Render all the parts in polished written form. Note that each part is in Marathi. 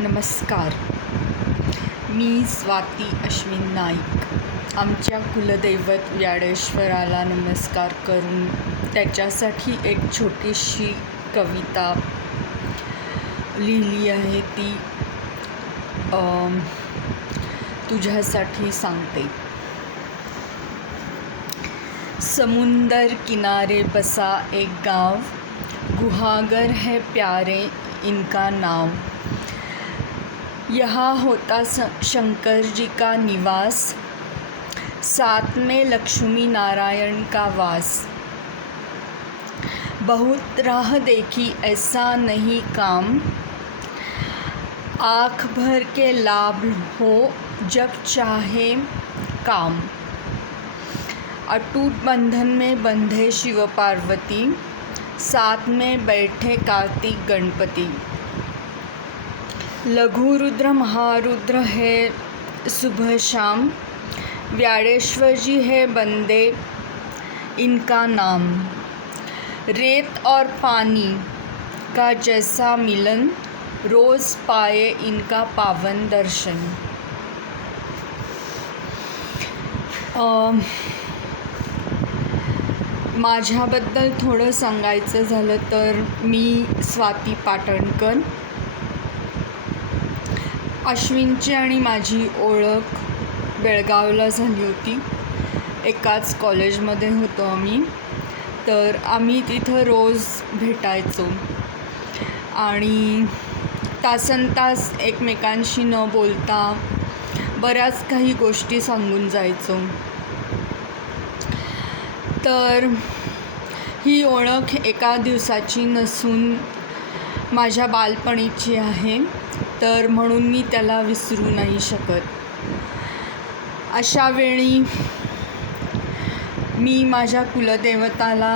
नमस्कार. मी स्वाती अश्विन नाईक आमच्या कुलदैवत व्याडेश्वराला नमस्कार करून त्याच्यासाठी एक छोटीशी कविता लिहिली आहे. ती तुझ्यासाठी सांगते. समुंदर किनारे बसा एक गाँव, गुहागर है प्यारे इनका नाम. यहाँ होता शंकर जी का निवास, साथ में लक्ष्मी नारायण का वास. बहुत राह देखी ऐसा नहीं काम, आँख भर के लाभ हो जब चाहे काम. अटूट बंधन में बंधे शिव पार्वती, साथ में बैठे कार्तिक गणपति. लघु रुद्र महारुद्र है सुबह शाम, व्याडेश्वर जी है बंदे इनका नाम. रेत और पानी का जैसा मिलन, रोज़ पाए इनका पावन दर्शन. माझ्याबद्दल थोडं सांगायचं झालं तर मी स्वाती पाटणकर. अश्विनची आणि माझी ओळख बेळगावला झाली होती. एकाच कॉलेजमध्ये होतो आम्ही. तर आम्ही तिथं रोज भेटायचो आणि तासनतास एकमेकांशी न बोलता बऱ्याच काही गोष्टी सांगून जायचो. तर ही ओळख एका दिवसाची नसून माझ्या बालपणीची आहे. तर म्हणून मी त्याला विसरू नाही शकत. अशा वेळी मी माझ्या कुलदेवताला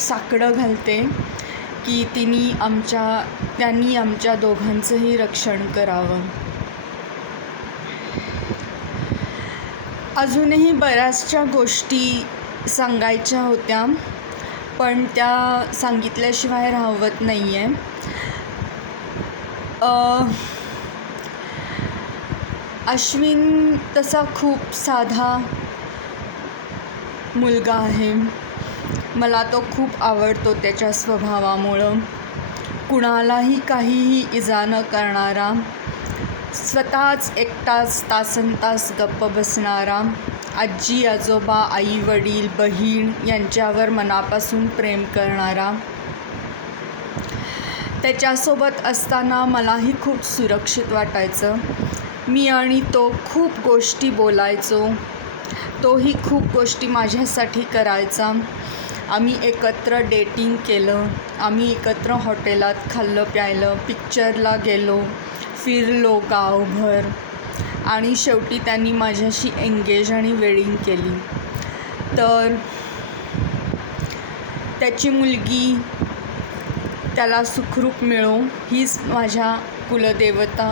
साकडं घालते की त्यांनी आमच्या दोघांचंही रक्षण करावं. अजूनही बऱ्याचशा गोष्टी सांगायच्या होत्या, पण त्या सांगितल्याशिवाय राहवत नाही आहे. अश्विन तसा खूप साधा मुलगा आहे. मला तो खूप आवडतो त्याच्या स्वभावामुळं. कुणालाही काहीही इजा न करणारा, स्वतःच एकटाच तासनतास गप्प बसणारा, आजी आजोबा आई वडील बहीण यांच्यावर मनापासून प्रेम करणारा. त्याच्यासोबत असताना मलाही खूप सुरक्षित वाटायचं. मी आणि तो खूप गोष्टी बोलायचो. तोही खूप गोष्टी माझ्यासाठी करायचा. आम्ही एकत्र डेटिंग केलं. आम्ही एकत्र हॉटेलात खाल्लं प्यायलं, पिक्चरला गेलो, फिरलो गावभर आणि शेवटी त्यांनी माझ्याशी एंगेज आणि वेडिंग केली. तर त्याची मुलगी त्याला सुखरूप मिळो हीच माझ्या कुलदेवता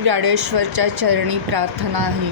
व्याडेश्वरच्या चरणी प्रार्थना आहे.